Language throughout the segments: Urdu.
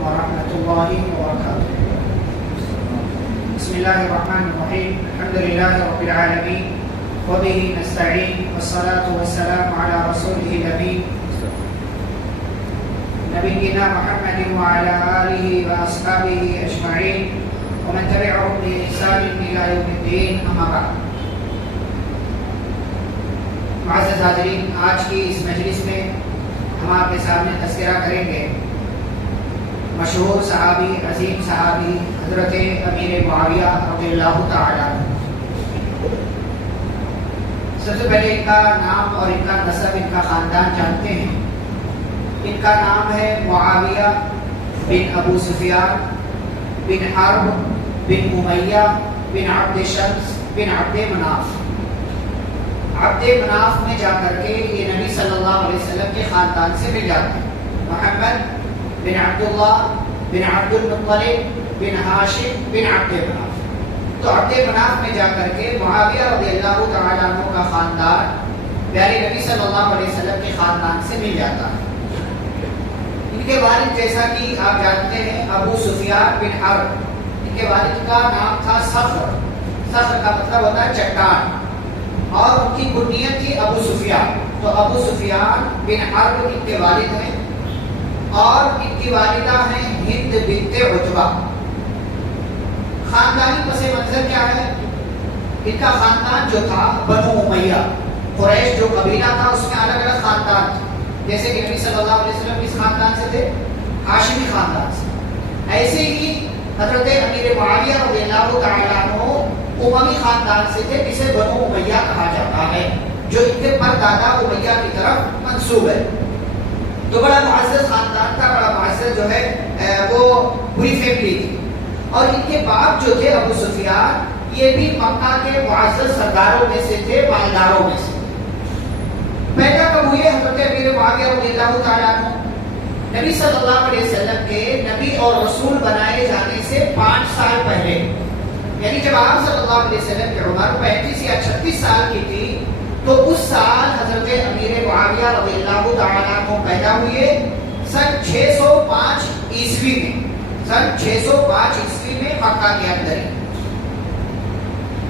ورحمة الله وبركاته. بسم الله الرحمن الرحيم. الحمد لله رب العالمين وبه نستعين والصلاة والسلام على رسوله الأمين نبينا محمد وعلى آله وأصحابه أجمعين ومن تبعهم بإحسان إلى يوم الدين. أما بعد. معزز حاضرین، آج کی اس مجلس میں ہم آپ کے سامنے تذکرہ کریں گے مشہور صحابی، عظیم صحابی حضرت امیر معاویہ رضی اللہ تعالیٰ عنہ. سب سے پہلے ان کا نام اور ان کا نسب، ان کا خاندان جانتے ہیں. ان کا نام ہے معاویہ بن ابو سفیان بن حرب بن امیہ بن عبد شمس بن عبد مناف. عبد مناف میں جا کر کے یہ نبی صلی اللہ علیہ وسلم کے خاندان سے مل جاتے ہیں. محمد بن عبداللہ بن عبد المطلب بن ہاشم بن عبد مناف. تو عبد مناف میں جا کر کے معاویہ رضی اللہ تعالیٰ عنہ کا خاندان پیارے نبی صلی اللہ علیہ وسلم کے خاندان سے مل جاتا ہے. ان کے والد جیسا کہ آپ جانتے ہیں ابو سفیان بن حرب، ان کے والد کا نام تھا صخر. صخر کا مطلب ہوتا ہے چٹان، اور ان کی کنیت تھی ابو سفیان. تو ابو سفیان بن حرب ان کے والد ہیں، اور ان کی والدہ ہیں ہند بنت عتبہ. خاندانی پس منظر کیا ہے؟ ان کا خاندان جو تھا بنو امیہ، قریش جو قبیلہ تھا اس میں الگ الگ خاندان تھے. جیسے کہ نبی صلی اللہ علیہ وسلم کس خاندان سے تھے؟ ہاشمی خاندان سے. ایسے ہی حضرت امیر معاویہ رضی اللہ تعالیٰ عنہ اموی خاندان سے تھے، جسے بنو امیہ کہا جاتا ہے، جو ان کے پردادا امیہ کی طرف منسوب ہے. تو بڑا معزز خاندان تھا، بڑا معزز جو ہے وہ پوری فیملی تھی. اور ان کے باپ جو تھے ابو سفیان، یہ بھی مکہ کے معزز سرداروں میں سے تھے، مالداروں میں سے. پیدا کب ہوئے حضرت امیر معاویہ رضی اللہ تعالیٰ عنہ؟ نبی صلی اللہ علیہ وسلم کے نبی اور رسول بنائے جانے سے 5 سال پہلے، یعنی جب آپ صلی اللہ علیہ وسلم کی عمر 35 یا 36 سال کی تھی، تو اس سال حضرت امیر معاویہ رضی اللہ تعالیٰ عنہ پیدا ہوئے سن 605 عیسوی میں. سن 605 عیسوی میں مکہ کے اندر.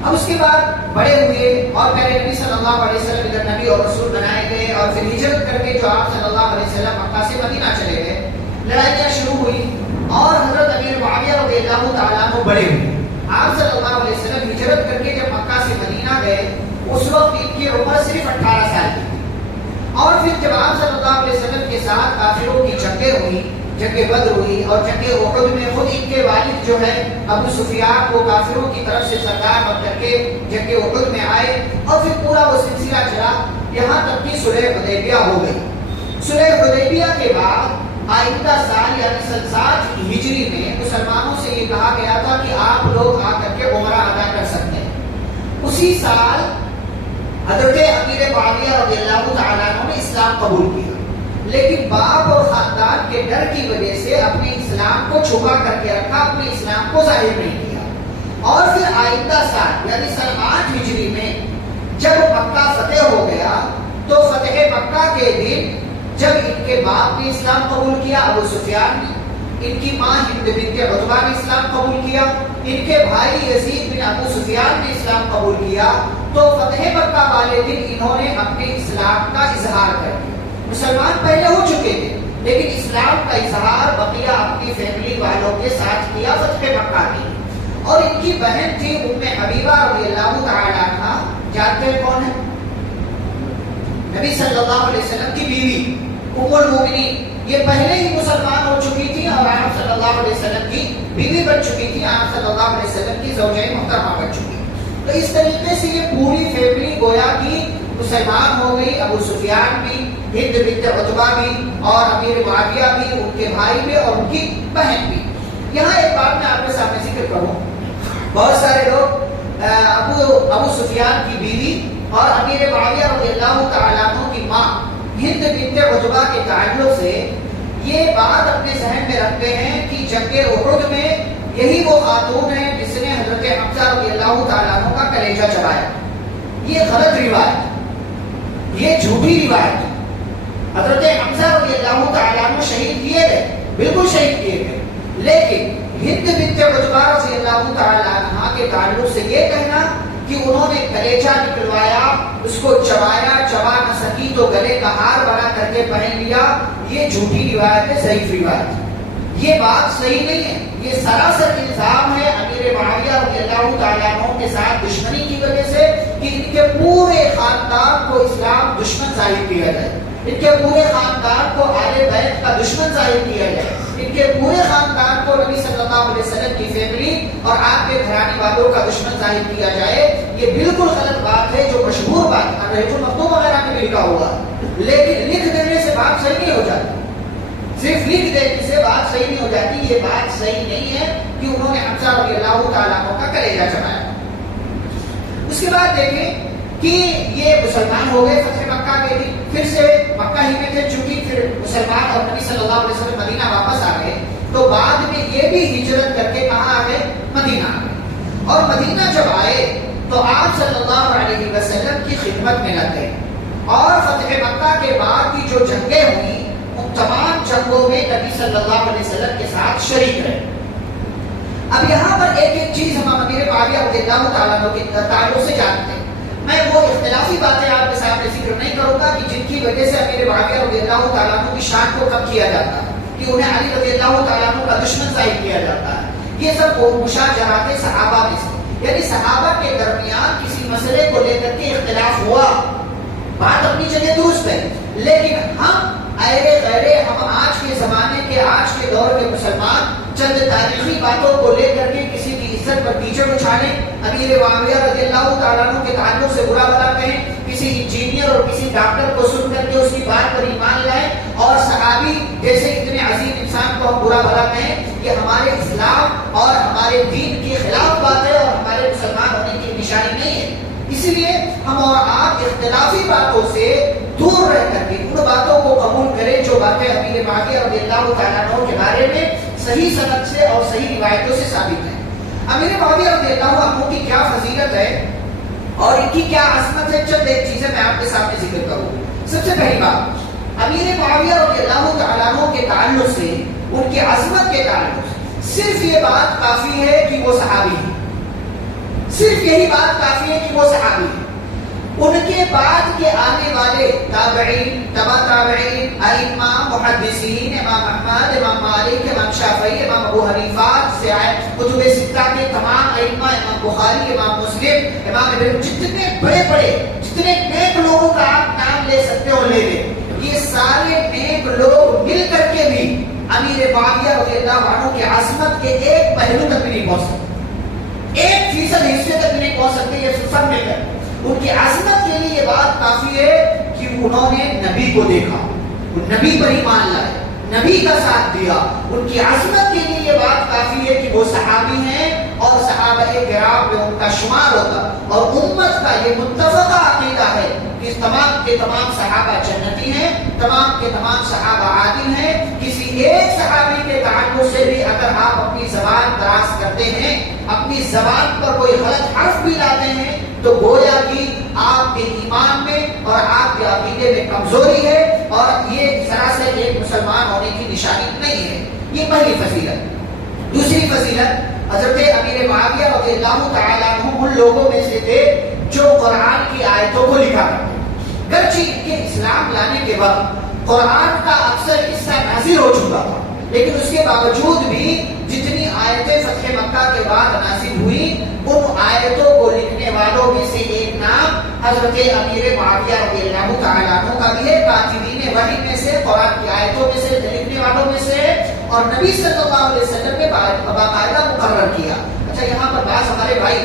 اب اس کے بعد بڑے ہوئے اور پہلے نبی صلی اللہ علیہ وسلم ادھر نبی اور رسول بنائے گئے، اور پھر ہجرت کر کے جو آپ صلی اللہ علیہ وسلم مکہ سے مدینہ چلے گئے. لڑائیاں شروع ہوئی اور حضرت امیر معاویہ رضی اللہ تعالیٰ عنہ بڑے ہوئے. آپ صلی اللہ علیہ وسلم ہجرت کر کے جب مکہ سے مدینہ گئے، اس وقت ان کی عمر صرف 18 سال کی تھی. اور پھر جب آپ صلی اللہ علیہ وسلم کے ساتھ کافروں کی جنگیں ہوئی، جنگ بدر ہوئی، اور جنگ احد میں خود ان کے والد جو ہے ابو سفیان کو کافروں کی طرف سے سردار بن کر کے جنگ احد میں آئے، اور پھر پورا وہ سلسلہ چلا یہاں تک کہ صلح حدیبیہ ہو گئی. صلح حدیبیہ کے بعد آئندہ سال یعنی سن 7 ہجری میں مسلمانوں سے یہ کہا گیا تھا کہ آپ لوگ آ کر کے عمرہ ادا کر سکتے ہیں. اسی سال حضرت امیر معاویہ رضی اللہ تعالیٰ عنہ نے اسلام قبول کیا، لیکن باپ اور خاندان کے ڈر کی وجہ سے اپنے اسلام کو چھپا کر کے رکھا، اپنے اسلام کو ظاہر نہیں کیا. اور پھر آئندہ سال یعنی سن 8 ہجری میں جب مکہ فتح ہو گیا، تو فتح مکہ کے دن جب ان کے باپ نے اسلام قبول کیا ابو سفیان نے، ان کی ماں ہند بنت عتبہ نے اسلام قبول کیا، ان کے بھائی یزید بن ابو سفیان نے اسلام قبول کیا، تو فتح مکہ والے دن انہوں نے اپنے اسلام کا اظہار کر دیا. مسلمان پہلے ہو چکے تھے، لیکن اسلام کا اظہار بقیہ اپنی فیملی والوں کے ساتھ کیا فتح مکہ کی. اور ان کی بہن تھی ام حبیبہ رضی اللہ تعالیٰ عنہ. جانتے ہیں کون ہے؟ نبی صلی اللہ علیہ وسلم کی بیوی ام المؤمنین. یہ پہلے ہی مسلمان ہو چکی تھی اور آپ صلی اللہ علیہ وسلم کی بیوی بن چکی تھی، آپ صلی اللہ علیہ وسلم کی زوجہ محترمہ بن چکی. تو اس طریقے سے یہ پوری فیملی گویا کی مسلمان ہو گئی. ابو سفیان بھی، ہند بنت عتبہ بھی، اور امیر معاویہ بھی، ان کے بھائی بھی اور ان کی بہن بھی. یہاں ایک بات میں آپ کے سامنے ذکر کروں. بہت سارے لوگ ابو سفیان کی بیوی اور امیر معاویہ رضی اللہ تعالیٰ عنہ کی ماں ہند بنت عتبہ کے تعلق سے یہ بات اپنے ذہن میں رکھتے ہیں کہ جنگ احد میں یہی وہ خاتون ہے جس نے حضرت حمزہ رضی اللہ تعالیٰ عنہ کا کلیجہ چبایا. یہ غلط روایت، یہ جھوٹی روایت. حضرت حمزہ رضی اللہ تعالیٰ عنہ شہید کیے گئے، بالکل شہید کیے گئے، لیکن ہند بنت عتبہ رضی اللہ تعالی عنہا کے تعلق سے یہ کہنا کہ انہوں نے کلیجہ نکلوایا، اس کو چبایا، چبا نہ سکی تو گلے کا ہار بنا کر کے پہن لیا، یہ جھوٹی روایت ہے، ضعیف روایت ہے، یہ بات صحیح نہیں ہے، یہ سراسر الزام ہے امیر معاویہ رضی اللہ تعالیٰ عنہ کے ساتھ دشمنی کی وجہ سے کہ ان کے پورے خاندان کو اسلام دشمن ظاہر کیا جائے، ان کے پورے خاندان کو آل بیت کا دشمن ظاہر کیا جائے، ان کے پورے خاندان کو نبی صلی اللہ علیہ وسلم کی فیملی اور آپ کے گھرانے والوں کا دشمن ظاہر کیا جائے، یہ بالکل غلط بات ہے، جو مشہور بات ہے رحیق المختوم وغیرہ میں بھی لکھا ہوا، لیکن لکھ دینے سے بات صحیح نہیں ہو جاتی، صرف لکھ دینے سے بات صحیح نہیں ہو جاتی، یہ بات صحیح نہیں ہے کہ انہوں نے حمزہ رضی اللہ تعالیٰ عنہ کا کلیجہ چڑھایا۔ اس کے بعد دیکھیں کہ یہ مسلمان ہو گئے فتح مکہ کے دن، پھر سے مکہ ہی میں تھے، چونکہ پھر مسلمان اور نبی صلی اللہ علیہ وسلم مدینہ واپس آ گئے، تو بعد میں یہ بھی ہجرت کر کے کہاں آ گئے؟ مدینہ آ گئے، اور مدینہ جب آئے تو آپ صلی اللہ علیہ وسلم کی خدمت میں لگ گئے، اور فتح مکہ کے بعد کی جو جنگیں ہوئی ان تمام جنگوں میں نبی صلی اللہ علیہ وسلم کے ساتھ شریک رہے۔ اب یہاں پر ایک ایک چیز ہم امیر معاویہ رضی اللہ تعالیٰ عنہ کے تعلق سے جانتے ہیں، میں وہ اختلافی باتیں آپ کے سامنے ذکر نہیں کروں گا کہ جن کی وجہ سے امیر معاویہ رضی اللہ تعالیٰ عنہ کی شان کو کم کیا جاتا ہے، کہ انہیں علی رضی اللہ تعالیٰ عنہ کا دشمن ظاہر کیا جاتا ہے، یہ سب مشاجرات صحابہ میں سے، یعنی صحابہ کے درمیان کسی مسئلے کو لے کر کے اختلاف ہوا، بات اپنی جگہ درست ہے، لیکن ہم ایرے غیرے، ہم آج کے زمانے کے، آج کے دور کے مسلمان چند تاریخی باتوں کو لے کر کے کسی کی عزت پر کیچڑ اچھالیں، امیر معاویہ رضی اللہ تعالیٰ عنہ کے تعلق سے برا بھلا کہیں، کسی انجینئر اور کسی ڈاکٹر کو سن کر کے اس کی بات پر ایمان لائیں، اور صحابی جیسے اتنے عظیم انسان کو ہم برا بھلا کہیں، یہ ہمارے اسلام اور ہمارے دین کے خلاف بات ہے اور ہمارے مسلمان ہونے کی نشانی نہیں ہے۔ اس لیے ہم اور آپ اختلافی باتوں سے دور رہ کر کے ان باتوں کو قبول کریں جو باتیں امیر معاویہ رضی اللہ تعالیٰ عنہ کے بارے میں صحیح سند سے اور صحیح روایتوں سے ثابت ہے۔ امیر معاویہ رضی اللہ عنہ کی کیا فضیلت ہے اور ان کی کیا عظمت ہے، چند ایک چیزیں میں آپ کے سامنے ذکر کروں۔ سب سے پہلی بات، امیر معاویہ رضی اللہ تعالیٰ عنہ کے تعلق سے، ان کی عظمت کے تعلق سے صرف یہ بات کافی ہے کہ وہ صحابی ہیں، صرف یہی بات کافی ہے کہ وہ صحابی ہیں۔ ان کے بعد کے آنے والے تابعین، تبع تابعین، ائمہ، محدثین، امام احمد، امام مالک، امام شافعی، امام ابو حنیفہ سے آئے کتب ستہ کے تمام ائمہ، امام بخاری، امام مسلم، امام ابن، جتنے بڑے بڑے، جتنے نیک لوگوں کا آپ نام لے سکتے ہو لے لیں، یہ سارے نیک لوگ مل کر کے بھی امیر معاویہ رضی اللہ عنہ کی عظمت کے ایک پہلو تک بھی نہیں پہنچ سکتے، 1% حصے تک بھی نہیں پہنچ سکتے، یہ سب مل کر ان کی عظمت کے لیے یہ بات کافی ہے کہ انہوں نے نبی کو دیکھا، نبی پر ایمان لائے، نبی کا ساتھ دیا، ان کی عظمت کے لیے یہ بات کافی ہے کہ وہ صحابی ہیں اور صحابہ کرام میں ان کا شمار ہوتا، اور امت کا یہ متفقہ عقیدہ ہے کہ تمام کے تمام صحابہ جنتی ہیں، تمام کے تمام صحابہ عادل ہیں، کسی ایک صحابی کے تعلق سے بھی اگر آپ اپنی زبان دراز کرتے ہیں، اپنی زبان پر کوئی غلط حرف بھی لاتے ہیں، تو گویا کہ آپ کے ایمان میں اور آپ کے عقیدے میں کمزوری ہے، اور یہ سراسر ایک مسلمان ہونے کی نشانی نہیں ہے۔ یہ پہلی فضیلت۔ دوسری فضیلت، حضرت امیر معاویہ رضی اللہ تعالیٰ عنہ ان لوگوں میں سے تھے جو قرآن کی آیتوں کو لکھا کرتے، گرچہ ان کے اسلام لانے کے وقت قرآن کا اکثر حصہ نازل ہو چکا تھا، لیکن اس کے باوجود بھی جتنی آیتیں فتح مکہ کے بعد نازل ہوئی، ان آیتوں کو لکھنے والوں میں سے ایک نام حضرت امیر معاویہ رضی اللہ تعالیٰ عنہ کا بھی ہے، کاتبین وحی میں سے، قرآن کی آیتوں میں سے، لکھنے والوں میں سے، اور نبی صلی اللہ علیہ وسلم نے باقاعدہ مقرر کیا۔ اچھا، یہاں پر بعض ہمارے بھائی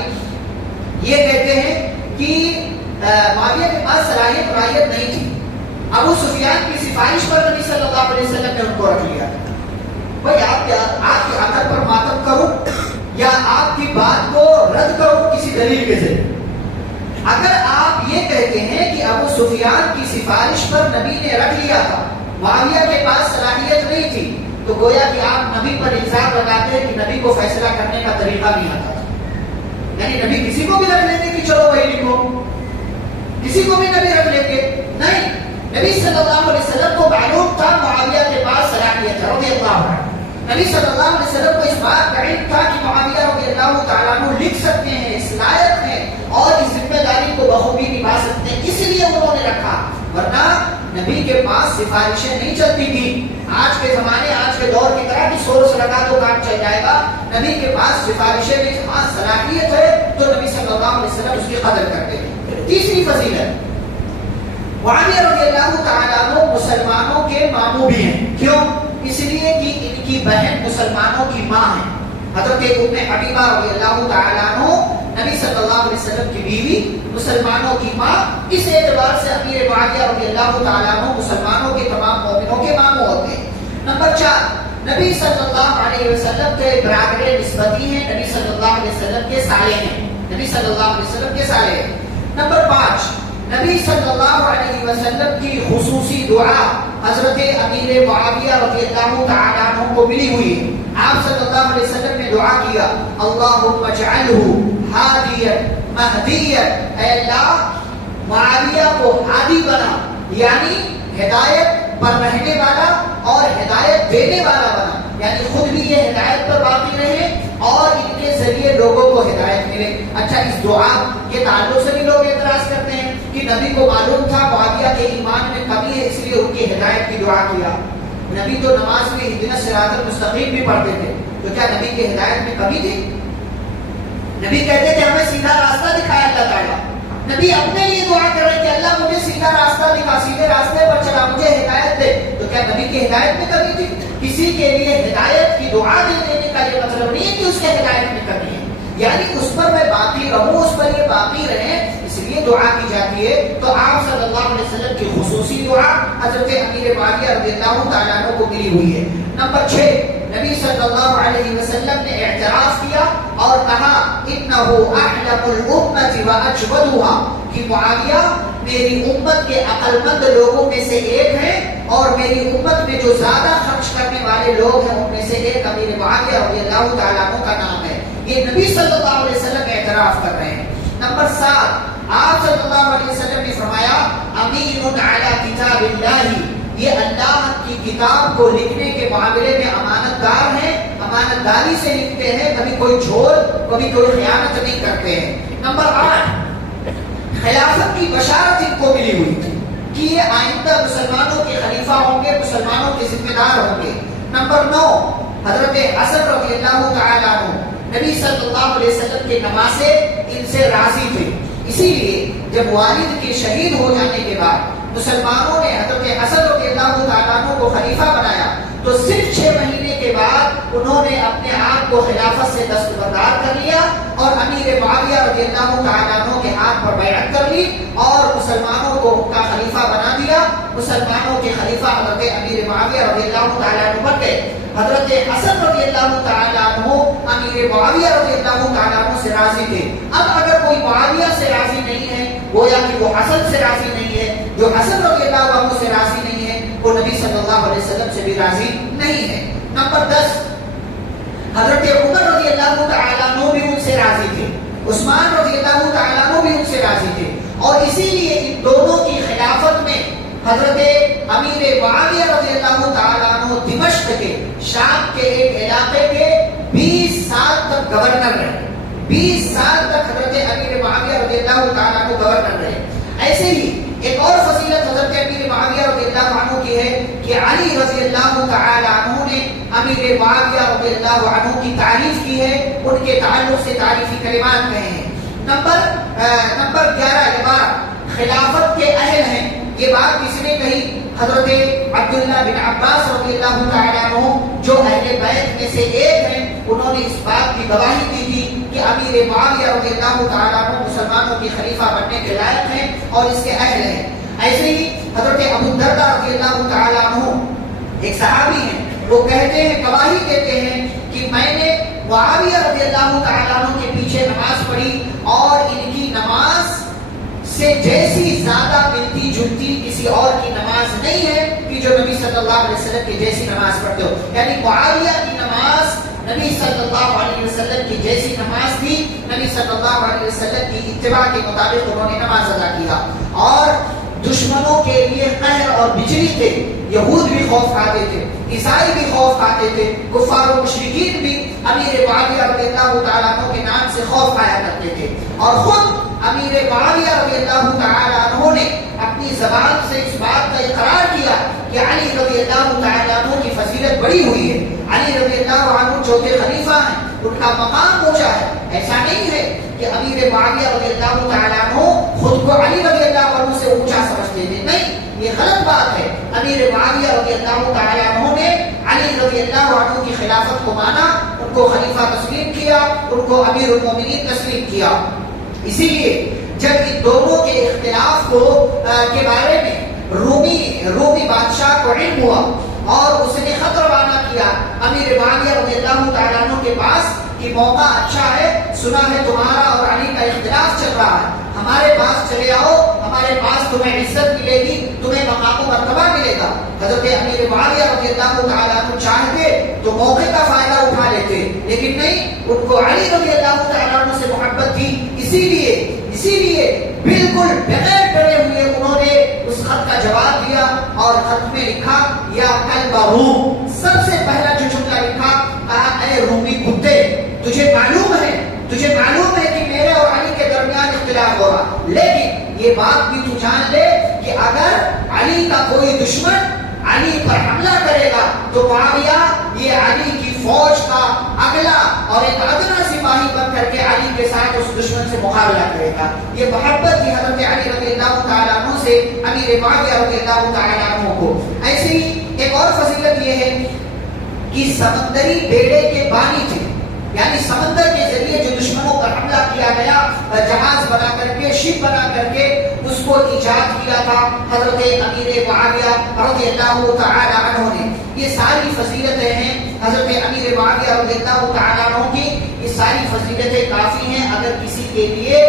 یہ کہتے ہیں کہ معاویہ کے پاس صلاحیت رعیت نہیں تھی، ابو سفیان کی سفارش پر نبی صلی اللہ علیہ وسلم نے ان کو رکھ لیا۔ بھائی آپ کی آدر پر ماتم کروں یا آپ کی بات کو رد کروں کسی دلیل کے ذریعے؟ اگر آپ یہ کہتے ہیں کہ ابو سفیان کی سفارش پر نبی نے رکھ لیا تھا، معاویہ کے پاس صلاحیت نہیں تھی، تو گویا کہ آپ نبی پر الزام لگاتے ہیں کہ نبی کو فیصلہ کرنے کا طریقہ نہیں آتا تھا، یعنی نبی کسی کو بھی رکھ لیتے کہ چلو وہی لکھو، کسی کو بھی نبی رکھ لیتے؟ نہیں، نبی صلی اللہ علیہ وسلم کو معلوم تھا معاویہ کے پاس صلاحیت ہے رضی اللہ عنہ، نبی صلی اللہ علیہ وسلم کو اس بات کا علم تھا کہ معاویہ رضی اللہ تعالیٰ عنہ لکھ سکتے ہیں، اس لائق ہیں اور اس ذمہ داری کو بخوبی نبھا سکتے ہیں، اس لیے انہوں نے رکھا، ورنہ نبی کے پاس سفارشیں نہیں چلتی تھی۔ آج کے زمانے، آج کے دور کی طرح کی سورس لگا دو کام چل جائے گا، نبی کے پاس سفارشیں میں جہاں صلاحیت ہے تو نبی صلی اللہ علیہ وسلم اس کی قدر کرتے ہیں۔ تیسری فضیلت، معاویہ رضی اللہ تعالیٰ عنہ مسلمانوں کے ماموں بھی ہیں، کیوں؟ اس لیے کہ ان کی بہن مسلمانوں کی ماں ہے، حضرت ام حبیبہ رضی اللہ تعالیٰ عنہ نبی صلی اللہ علیہ وسلم کی بیوی، مسلمانوں کی ماں، اس اعتبار سے امیر معاویہ رضی اللہ تعالیٰ عنہ مسلمانوں کے تمام مومنوں کے ماموں ہوتے ہیں۔ نمبر 4، نبی صلی اللہ علیہ وسلم کے برادر نسبتی ہیں، نبی صلی اللہ علیہ وسلم کے سالے ہیں، نبی صلی اللہ علیہ وسلم کے سالے ہیں۔ نمبر 5، نبی صلی اللہ علیہ وسلم کی خصوصی دعا حضرت امیر معاویہ رضی اللہ تعالیٰ عنہ کو ملی ہوئی ہے۔ آپ صلی اللہ علیہ وسلم نے دعا کیا، اللہم اجعلہ ہادیا مہدیا، اے اللہ معاویہ کو ہادی بنا، یعنی ہدایت پر رہنے والا اور ہدایت دینے والا بنا، یعنی خود بھی یہ ہدایت پر باقی رہے اور ان کے ذریعے لوگوں کو ہدایت ملے۔ اچھا، اس دعا کے تعلق سے بھی لوگ اعتراض کرتے ہیں کہ نبی کو معلوم تھا معاویہ کے ایمان میں کمی ہے، اس لیے ان کی ہدایت کی دعا کیا۔ نبی تو نماز میں اہدنا الصراط المستقیم بھی پڑھتے تھے، تو کیا نبی کی ہدایت میں کمی تھی؟ نبی کہتے تھے ہمیں سیدھا راستہ دکھایا اللہ تعالیٰ، نبی اپنے لیے دعا کر رہے کہ اللہ مجھے سیدھا راستہ دکھا، سیدھے راستے پر چلا، مجھے ہدایت دے، تو کیا نبی کی ہدایت میں کمی تھی؟ کسی کے لیے ہدایت کی دعا دے دینے کا یہ مطلب نہیں ہے کہ اس کے ہدایت میں کمی ہے، یعنی اس پر میں باقی رہوں، اس پر یہ باقی رہے، اس لیے دعا کی جاتی ہے۔ تو آپ صلی اللہ علیہ وسلم کی خصوصی دعا حضرت امیر معاویہ رضی اللہ تعالیٰ عنہ کو ملی ہوئی ہے۔ نمبر 6، نبی صلی اللہ علیہ وسلم نے اعتراف کیا اور کہا انہ اعلم الامۃ واجودها، کہ معاویہ میری امت کے عقل مند لوگوں میں سے ایک ہے اور میری امت میں جو زیادہ خرچ کرنے والے لوگ ہیں ان میں سے ایک امیر معاویہ رضی اللہ تعالیٰ عنہ کا نام ہے۔ یہ نبی صلی اللہ علیہ وسلم اعتراف کر رہے ہیں۔ نمبر 7، آپ صلی اللہ علیہ وسلم نے فرمایا امین علی کتاب اللہ، یہ اللہ کی کتاب کو لکھنے کے معاملے میں امانت دار ہیں، امانت داری سے لکھتے ہیں، کبھی کوئی جھول کبھی کوئی خیانت نہیں کرتے ہیں۔ نمبر 8، خلافت کی بشارت ان کو ملی ہوئی تھی کہ یہ آئندہ مسلمانوں کے خلیفہ ہوں گے، مسلمانوں کے ذمہ دار ہوں گے۔ نمبر 9، حضرت حسن رضی اللہ تعالیٰ عنہ نبی صلی اللہ علیہ وسلم کے نواسے ان سے راضی تھے، اسی لیے جب والد کے شہید ہو جانے کے بعد مسلمانوں نے حضرت حسن رضی اللہ تعالیٰ عنہ کو خلیفہ بنایا، تو صرف 6 مہینے کے بعد انہوں نے اپنے آپ کو خلافت سے دستبردار کر لیا اور امیر معاویہ رضی اللہ تعالیٰ عنہ کے ہاتھ پر بیعت کر لی اور مسلمانوں کو ان کا خلیفہ بنا دیا۔ مسلمانوں کے خلیفہ حضرت امیر معاویہ رضی اللہ تعالیٰ عنہ بن گئے۔ حضرت حسن رضی اللہ تعالیٰ عنہ امیر معاویہ رضی اللہ تعالیٰ عنہ سے راضی تھے۔ اب اگر کوئی معاویہ سے راضی نہیں ہے، گویا کہ وہ حسن سے راضی نہیں ہے، جو حسن رضی اللہ عنہ سے راضی نہیں ہے وہ نبی صلی اللہ علیہ وسلم سے بھی راضی نہیں ہے۔ نمبر 10، حضرت عمر رضی اللہ تعالیٰ عنہ بھی ان سے راضی تھے، عثمان رضی اللہ تعالیٰ عنہ بھی ان سے راضی تھے، اور اسی لیے ان دونوں کی خلافت میں حضرت امیر معاویہ رضی اللہ تعالیٰ عنہ دمشق کے شام کے ایک علاقے کے 20 سال تک گورنر رہے، 20 سال تک حضرت امیر معاویہ رضی اللہ تعالیٰ عنہ گورنر رہے۔ ایسے ہی ایک اور فضیلت حضرت امیر معاویہ رضی اللہ عنہ کی ہے کہ علی رضی اللہ تعالیٰ عنہ نے امیر معاویہ رضی اللہ عنہ کی تعریف کی ہے، ان کے تعلق سے تعریفی کلمات کہے ہیں۔ نمبر 11 یہ بات خلافت کے اہل ہیں، یہ بات کس نے کہی؟ حضرت عبداللہ بن عباس رضی اللہ تعالیٰ عنہ جو اہل بیت میں سے ایک ہیں، انہوں نے اس بات کی گواہی دی تھی کہ امیر معاویہ رضی اللہ تعالیٰ عنہ مسلمانوں کی خلیفہ بننے کے لائق ہیں اور اس کے اہل ہیں۔ ایسے ہی حضرت ابو الدرداء رضی اللہ تعالیٰ عنہ ایک صحابی ہیں، وہ کہتے ہیں، گواہی دیتے ہیں کہ میں نے معاویہ رضی اللہ تعالیٰ عنہ کے پیچھے نماز پڑھی اور ان کی نماز سے جیسی زیادہ ملتی جلتی کسی اور کی نماز نہیں ہے کہ جو نبی صلی اللہ علیہ وسلم کی جیسی نماز پڑھتے ہو، یعنی معاویہ کی نماز نبی صلی اللہ علیہ وسلم کی جیسی نماز تھی، نبی صلی اللہ علیہ وسلم کی اتباع کے مطابق انہوں نے نماز ادا کیا اور دشمنوں کے لیے قہر اور بجلی تھے، یہود بھی خوف کھاتے تھے، عیسائی بھی خوف کھاتے تھے، کفار و مشرکین بھی امیر معاویہ رضی اللہ تعالیٰ عنہ کے نام سے خوف کھایا کرتے تھے. اور خود امیر معاویہ رضی اللہ تعالیٰ عنہ نے اپنی زبان سے اس بات کا اقرار کیا کہ علی رضی اللہ تعالیٰ عنہ کی فضیلت بڑی ہوئی ہے، علی رضی اللہ عنہ چوتھے خلیفہ ہیں، ان کا مقام اونچا ہے. ایسا نہیں ہے کہ امیر معاویہ رضی اللہ تعالیٰ عنہ خود کو علی رضی اللہ عنہ سے اونچا سمجھتے تھے، نہیں، یہ غلط بات ہے. امیر معاویہ رضی اللہ تعالیٰ عنہ نے علی رضی اللہ عنہ کی خلافت کو مانا، ان کو خلیفہ تسلیم کیا، ان کو امیر المومنین تسلیم کیا. اسی لیے جب ان دونوں کے اختلاف کے بارے میں رومی بادشاہ کو علم ہوا اور اس نے خط روانہ کیا امیر معاویہ رضی اللہ تعالیٰ عنہ کے پاس کہ موقع اچھا ہے، سنا ہے تمہارا اور علی کا اختلاف چل رہا ہے، ہمارے پاس چلے آؤ، ہمارے پاس تمہیں عزت ملے گی، تمہیں مقام و مرتبہ ملے گا. حضرت امیر معاویہ رضی اللہ تعالیٰ عنہ چاہتے تو موقع کا فائدہ اٹھا لیتے، لیکن نہیں، ان کو علی رضی اللہ تعالیٰ عنہ سے محبت تھی. اسی لیے بالکل بغیر ڈرے ہوئے انہوں نے اس خط کا جواب دیا اور خط میں لکھا یا کلب روم، سب سے پہلا جو جملہ لکھا، کہا اے رومی کتے، تجھے معلوم ہے کہ میرے اور علی کے درمیان اختلاف ہو رہا، لیکن یہ بات بھی تو جان لے کہ اگر علی کا کوئی دشمن علی پر حملہ کرے گا تو معاویہ یہ علی کی فوج کا اگلا اور ایک ادنا سپاہی بن کر کے علی کے ساتھ اس دشمن سے مقابلہ کرے گا. یہ محبت تھی حضرت علی رضی اللہ تعالیٰ عنہ سے امیر معاویہ رضی اللہ تعالیٰ عنہ کو. ایسے ہی ایک اور فضیلت یہ ہے کہ سمندری بیڑے کے بانی تھے، یعنی سمندر کے ذریعے جو دشمنوں پر حملہ کیا گیا، جہاز بنا کر کے، شپ بنا کر کے اس کو ایجاد کیا تھا حضرت امیر معاویہ رضی اللہ تعالی عنہ نے. یہ ساری فضیلتیں ہیں حضرت امیر معاویہ رضی اللہ تعالی عنہ کی. یہ ساری فضیلتیں کافی ہیں اگر کسی کے لیے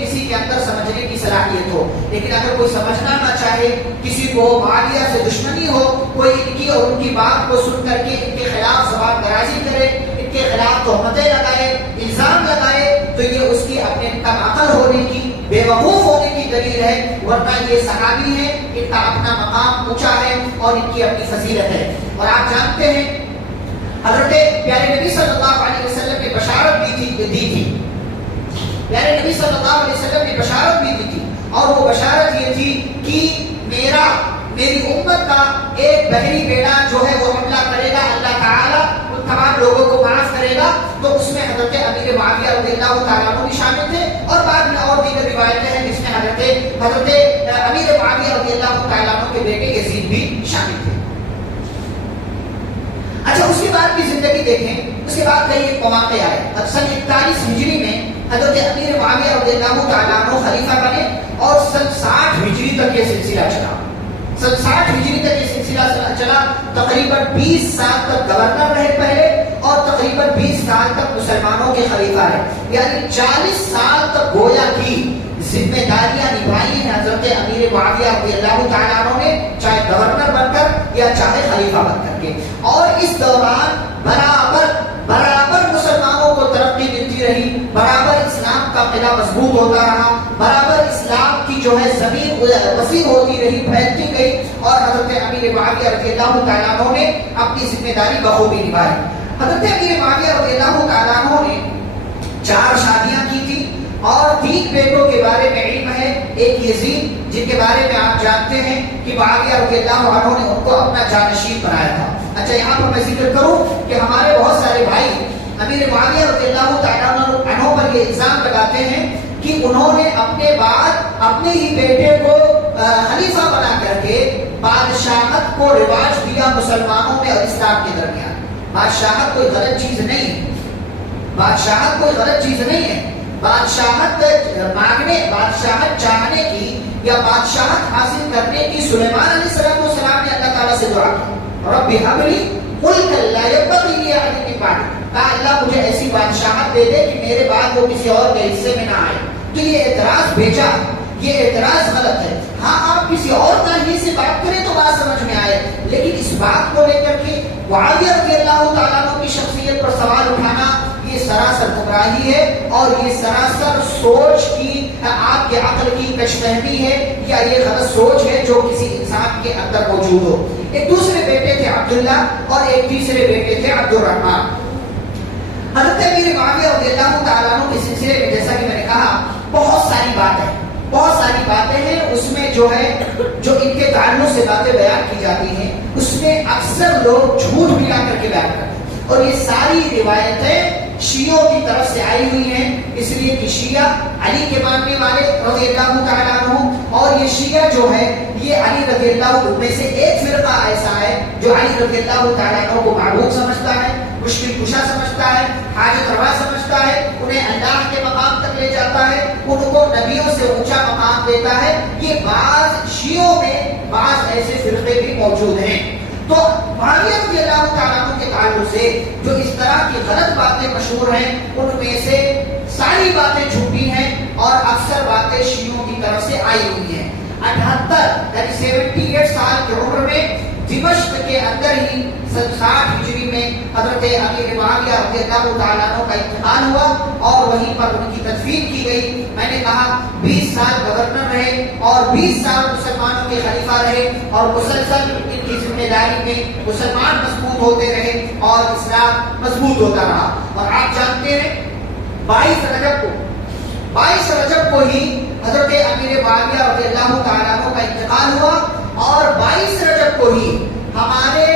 کسی کے اندر سمجھنے کی صلاحیت ہو. لیکن اگر کوئی سمجھنا نہ چاہے، کسی کو معاویہ سے دشمنی ہو، کوئی ان کی اور ان کی بات کو سن کر کے ان کے خلاف زبان درازی کرے، کے خلاف تہمتیں لگائے، الزام لگائے، تو یہ اس کی اپنے کم عقل ہونے کی، بے وقوف ہونے کی دلیل ہے. ورنہ یہ صحابی ہے، ان کا اپنا مقام اونچا ہے اور ان کی اپنی فضیلت ہے. اور آپ جانتے ہیں حضرت پیارے نبی صلی اللہ علیہ وسلم نے بشارت دی تھی پیارے نبی صلی اللہ علیہ وسلم نے بشارت بھی دی تھی، اور وہ بشارت یہ تھی کہ میری امت کا ایک بحری بیڑا جو ہے وہ حملہ کرے گا، اللہ تعالیٰ ان تمام لوگوں کو معاف کرے گا. تو اس میں حضرت امیر معاویہ رضی اللہ تعالیٰ عنہ بھی شامل تھے، اور بعد میں اور دیگر روایتیں ہیں جس میں حضرت امیر معاویہ رضی اللہ تعالیٰ عنہ کے بیٹے یزید بھی شامل تھے. اچھا، اس کے بعد کی زندگی دیکھیں، اس کے بعد کئی مواقع آئے. اب سن 41 ہجری میں حضرت امیر معاویہ رضی اللہ تعالیٰ عنہ خلیفہ بنے، اور سن 60 ہجری تک یہ سلسلہ چلا. سن 60 ہجری تک یہ سلسلہ چلا. تقریباً 20 سال تک گورنر رہے پہلے، اور تقریباً 20 سال تک مسلمانوں کے خلیفہ رہے. یعنی 40 سال تک گویا کی ذمہ داریاں نبھائی ہیں حضرت امیر معاویہ رضی اللہ تعالیٰ عنہ نے، چاہے گورنر بن کر یا چاہے خلیفہ بن کر کے. اور اس دوران برابر مسلمانوں کو ترقی ملتی رہی، برابر اسلام کا قلعہ مضبوط ہوتا رہا، برابر اسلام کی جو ہے زمین وسیع ہوتی رہی، پھیلتی گئی، اور حضرت امیر معاویہ رضی اللہ تعالیٰ عنہ نے اپنی ذمہ داری بخوبی نبھائی. حضرت امیر معاویہ رضی اللہ تعالیٰ عنہ نے 4 شادیاں کی تھی، اور 3 بیٹوں کے بارے میں علم ہے. ایک یزید، جن کے بارے میں آپ جانتے ہیں کہ معاویہ رضی اللہ عنہ نے ان کو اپنا جانشین بنایا تھا. اچھا، یہاں پر میں ذکر کروں کہ ہمارے بہت سارے بھائی امیر معاویہ رضی اللہ تعالیٰ عنہ پر یہ الزام لگاتے ہیں کہ انہوں نے اپنے بعد اپنے ہی بیٹے کو خلیفہ بنا کر کے بادشاہت کو رواج دیا مسلمانوں میں اور اسلام کے درمیان. بادشاہت کوئی غلط چیز نہیں ہے، بادشاہت کوئی غلط چیز نہیں ہے. بادشاہت مانگنے، بادشاہت چاہنے کی یا بادشاہت حاصل کرنے کی سلیمان علیہ السلام نے اللہ تعالیٰ سے دعا کی، رب هب لی ملکا لا ينبغي لأحد من بعدی. کہا اللہ مجھے ایسی بادشاہت دے دے کہ میرے بعد وہ کسی اور کے حصے میں نہ آئے. تو یہ اعتراض بھیجا، یہ اعتراض غلط ہے. ہاں، آپ کسی اور طریقے سے بات کریں تو بات سمجھ میں آئے، لیکن اس بات کو لے کر کے معاویہ رضی اللہ تعالیٰ عنہ کی شخصیت پر سوال اٹھانا یہ سراسر گمراہی ہے، اور یہ سراسر سوچ کی آپ کے عقل کی کش فہمی ہے یا یہ غلط سوچ ہے جو کسی انسان کے اندر موجود ہو. ایک دوسرے بیٹے تھے عبداللہ اور ایک تیسرے بیٹے تھے عبد الرحمن. حضرت امیر معاویہ رضی اللہ تعالیٰ عنہ کے سلسلے میں جیسا کہ میں نے کہا بہت ساری باتیں ہیں. اس میں جو ہے جو ان کے تعلق سے باتیں بیان کی جاتی ہیں اس میں اکثر لوگ جھوٹ ملا کر کے بیان کرتے ہیں اور یہ ساری روایتیں شیعوں کی طرف سے آئی ہوئی ہیں. اس لیے کہ شیعہ علی کے ماننے والے رضی اللہ تعالیٰ عنہ اور یہ شیعہ جو ہے یہ علی رضی اللہ عنہ میں سے ایک فرقہ ایسا ہے جو علی رضی اللہ تعالیٰ عنہ کو معبود سمجھتا ہے, مشکل کشا سمجھتا ہے, حاجت روا سمجھتا ہے, انہیں اللہ کے مقام تک لے جاتا ہے, ان کو نبیوں سے اونچا مقام دیتا ہے. یہ بعض شیعوں میں بعض ایسے فرقے بھی موجود ہیں. تو معاویہ رضی اللہ تعالیٰ عنہ کے تعلق سے جو اس طرح کی غلط باتیں مشہور ہیں ان میں سے ساری باتیں جھوٹی ہیں اور اکثر باتیں شیعوں کی طرف سے آئی ہوئی ہیں. 78 یعنی 78 سال کی عمر میں دمشق کے اندر ہی 60 ہجری میں حضرت امیر معاویہ رضی اللہ تعالیٰ عنہ کا انتقال ہوا اور وہیں پر ان کی تدفین کی گئی. میں نے کہا 20 سال گورنر رہے اور 20 سال مسلمانوں کے خلیفہ رہے اور مسلسل ان کی ذمہ داری میں مسلمان مضبوط ہوتے رہے اور اسلام مضبوط ہوتا رہا. اور آپ جانتے ہیں 22 رجب کو ہی حضرت امیر معاویہ رضی اللہ تعالیٰ عنہ کا انتقال ہوا اور 22 رجب کو ہی ہمارے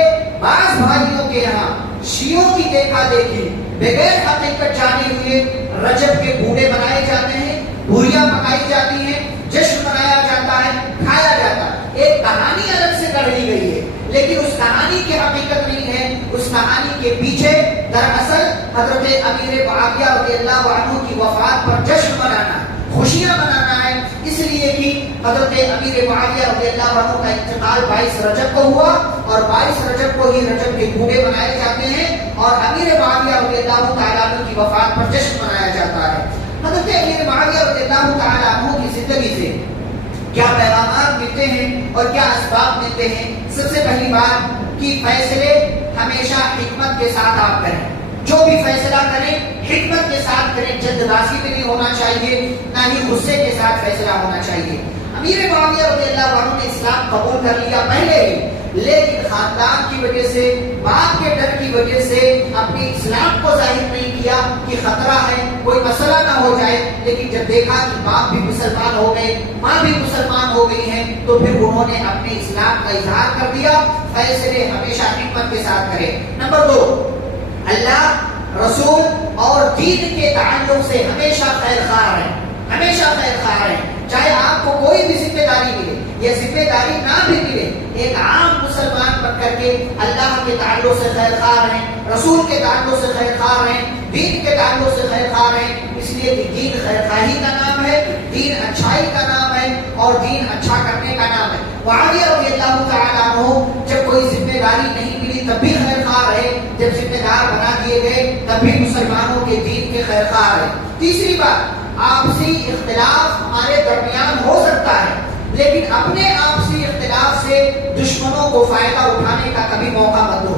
بعض بھائیوں کے یہاں شیعوں کی دیکھا دیکھی بغیر حقیقت جانے ہوئے رجب کے بوڑے بنائے جاتے ہیں, بھوریاں پکائی جاتی ہیں, جشن منایا جاتا ہے, کھایا جاتا ہے. ایک کہانی الگ سے کر لی گئی ہے لیکن اس کہانی کی حقیقت نہیں ہے. اس کہانی کے پیچھے دراصل حضرت امیر معاویہ رضی اللہ عنہ کی وفات پر جشن منانا, خوشیاں منانا ہے. اس لیے کہ حضرت امیر معاویہ رضی اللہ عنہ کا انتقال 22 رجب کو ہوا اور 22 رجب کو ہی رجب کے بوڑے بنائے جاتے ہیں اور امیر معاویہ رضی اللہ تعالیٰ عنہ کی وفات پر جشن منایا جاتا ہے. حضرت امیر معاویہ رضی اللہ تعالیٰ عنہ کی زندگی سے کیا پیغامات ملتے ہیں اور کیا اسباب ملتے ہیں؟ سب سے پہلی بات کہ فیصلے ہمیشہ حکمت کے ساتھ آپ کریں. جو بھی فیصلہ کریں حکمت کے ساتھ کریں, جلد بازی میں نہیں ہونا چاہیے, نہ ہی غصے کے ساتھ فیصلہ ہونا چاہیے. امیر معاویہ رضی اللہ عنہ نے اسلام قبول کر لیا پہلے ہی, لیکن خاندان کی وجہ سے, باپ کے ڈر کی وجہ سے اپنے اسلام کو ظاہر نہیں کیا کہ خطرہ ہے, کوئی مسئلہ نہ ہو جائے. لیکن جب دیکھا کہ باپ بھی مسلمان ہو گئے, ماں بھی مسلمان ہو گئی ہیں, تو پھر انہوں نے اپنے اسلام کا اظہار کر دیا. فیصلے ہمیشہ حکمت کے ساتھ کریں. نمبر 2, اللہ رسول اور دین کے تعلق سے ہمیشہ خیر خواہ رہیں, ہمیشہ خیر خواہ رہیں. چاہے آپ کو کوئی بھی ذمہ داری ملے یا ذمہ داری نہ بھی ملے, ایک عام مسلمان بن کر کے اللہ کے تعلق سے خیر خواہ رہیں, رسول کے تعلق سے خیر خواہ رہیں, دین کے تعلق سے خیر خواہ رہیں. اس لیے کہ دین خیر خواہی کا نام ہے, دین اچھائی کا نام ہے اور دین اچھا کرنے کا نام ہے. معاویہ رضی اللہ تعالیٰ عنہ جب کوئی ذمہ داری نہیں ملی تب بھی خیر خواہ رہے, جب ذمہ دار بنا دیے گئے تب بھی مسلمانوں کے دین کے خیر خواہ رہے. تیسری بات, آپسی اختلاف ہمارے درمیان ہو سکتا ہے لیکن اپنے آپسی اختلاف سے دشمنوں کو فائدہ اٹھانے کا کبھی موقع مت دو.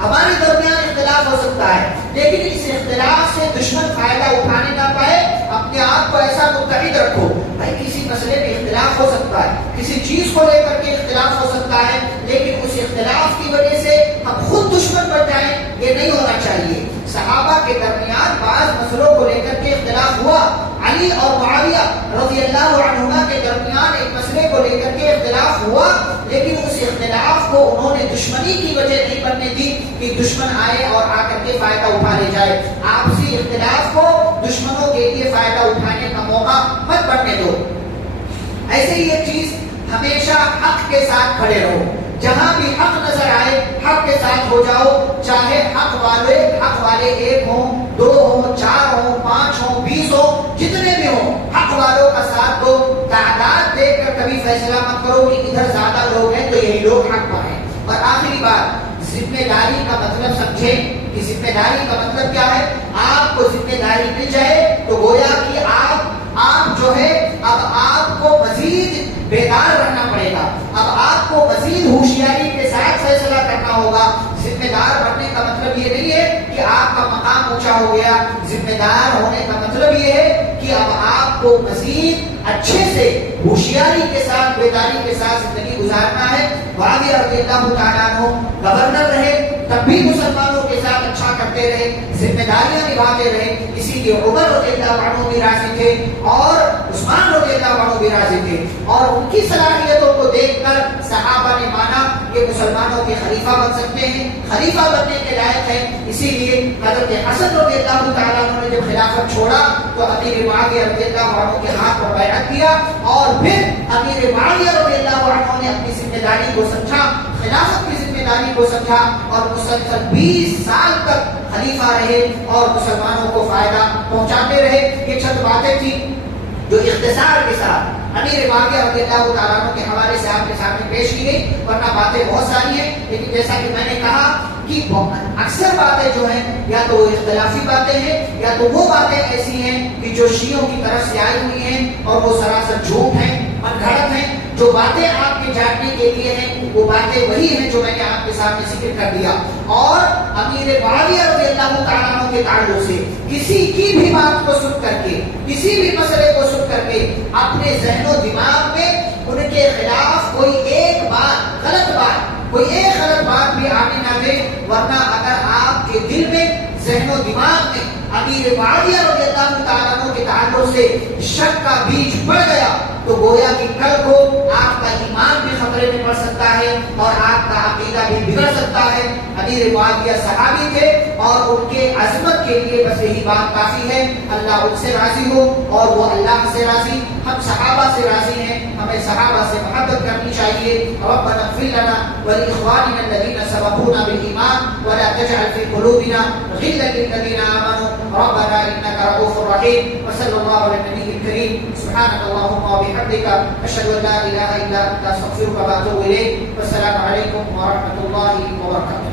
ہمارے درمیان اختلاف ہو سکتا ہے لیکن اس اختلاف سے دشمن فائدہ اٹھانے نہ پائے. اپنے آپ کو ایسا متحد رکھو. بھائی کسی مسئلے میں اختلاف ہو سکتا ہے, کسی چیز کو لے کر کے اختلاف ہو سکتا ہے, لیکن اس اختلاف کی وجہ سے ہم خود دشمن بن جائیں, یہ نہیں ہونا چاہیے. صحابہ کے درمیان بعض مسئلوں کو لے کر کے اختلاف ہوا. علی اور معاویہ رضی اللہ عنہما کے درمیان ایک مسئلے کو لے کر کے اختلاف ہوا, لیکن اس اختلاف کو انہوں نے دشمنی کی وجہ نہیں بننے دی کہ دشمن آئے اور آ کر کے فائدہ اٹھا لے جائے. آپسی اختلاف کو دشمنوں کے لیے فائدہ اٹھانے کا موقع مت بننے دو. ایسے ہی ایک چیز, ہمیشہ حق کے ساتھ کھڑے رہو. جہاں بھی حق نظر آئے حق کے ساتھ ہو جاؤ, چاہے حق والے 1 ہوں, 2 ہوں, 4 ہوں, 5 ہوں, 20 ہوں, جتنے بھی ہوں, حق والوں کا ساتھ دو. تعداد دیکھ کر کبھی فیصلہ مت کرو کہ ادھر زیادہ لوگ ہیں تو یہی لوگ حق پر ہیں. اور آخری بات, ذمہ داری کا مطلب سمجھیں کہ ذمہ داری کا مطلب کیا ہے. آپ کو ذمہ داری مل جائے تو گویا کہ آپ جو ہے اب آپ کو مزید بیدار رہنا پڑے گا, اب آپ کو مزید ہوشیاری کے ساتھ فیصلہ کرنا ہوگا. ذمہ دار بننے کا مطلب یہ نہیں ہے کہ آپ کا مقام اونچا ہو گیا. ذمہ دار ہونے کا مطلب یہ ہے کہ اب آپ کو مزید اچھے سے ہوشیاری کے ساتھ بیداری کے ساتھ زندگی گزارنا ہے. معاویہ رضی اللہ تعالیٰ عنہ گورنر رہے تب بھی مسلمانوں کے ساتھ اچھا کرتے رہے, ذمہ داریاں نبھاتے رہے. اسی لیے عمر رضی اللہ عنہ بھی راضی تھے اور عثمان رضی اللہ عنہ بھی راضی تھے, اور ان کی صلاحیتوں کو دیکھ کر صحابہ نے مانا کہ مسلمانوں کے خلیفہ بن سکتے ہیں, خلیفہ بننے کے لائق ہیں. اسی لیے حضرت حسن رضی اللہ تعالیٰ عنہ نے جب خلافت چھوڑا تو امیر معاویہ رضی اللہ عنہ کے ہاتھ پر بیعت کیا, اور پھر امیر معاویہ رضی اللہ عنہ نے اپنی ذمہ داری کو سمجھا, خلافت کی ذمہ داری کو سمجھا, اور مسلسل 20 سال تک خلیفہ رہے اور مسلمانوں کو فائدہ پہنچاتے رہے. یہ چند باتیں تھیں جو اختصار کے ساتھ امیر معاویہ رضی اللہ تعالیٰ عنہ کے حوالے سے آپ کے سامنے پیش کی گئی, ورنہ باتیں بہت ساری ہیں. لیکن جیسا کہ میں نے کہا کہ اکثر باتیں جو ہیں یا تو وہ اختلافی باتیں ہیں یا تو وہ باتیں ایسی ہیں کہ جو شیعوں کی طرف سے آئی ہوئی ہیں اور وہ سراسر جھوٹ ہیں, من گھڑت ہیں. جو باتیں آپ کے جاننے کے لیے ہیں وہ باتیں وہی ہیں جو میں نے آپ کے سامنے ذکر کر دیا. اور امیر معاویہ رضی اللہ تعالیٰ عنہ کے تعلق سے کسی کی بھی بات کو سن کر کے, کسی بھی مسئلے کو سن کر کے اپنے ذہن و دماغ میں ان کے خلاف کوئی ایک بات, غلط بات, کوئی ایک غلط بات بھی آنے نہ دے. ورنہ اگر آپ کے دل میں, ذہن و دماغ میں امیر معاویہ رضی اللہ تعالیٰ عنہ کے تعلق سے شک کا بیج پڑ گیا تو گویا کہ کل کو آپ کا ایمان بھی خطرے میں پڑ سکتا ہے اور آپ کا عقیدہ بھی بگڑ سکتا ہے. امیر معاویہ صحابی تھے اور ان کے عظمت کے لیے بس یہی بات کافی ہے. اللہ ان سے راضی ہو اور وہ اللہ سے راضی, ہم صحابہ سے راضی ہیں, ہمیں صحابہ سے محبت کرنی چاہیے. ربنا اغفر لنا ولاخواننا الذين سبقونا بالایمان ولا تجعل في قلوبنا غلا للذين امنوا ربنا انك رؤوف رحيم. وصلى الله على النبي الكريم. سبحانك اللهم وبحمدك اشهد ان لا اله الا انت استغفرك واتوب اليك. والسلام عليكم ورحمه الله وبركاته.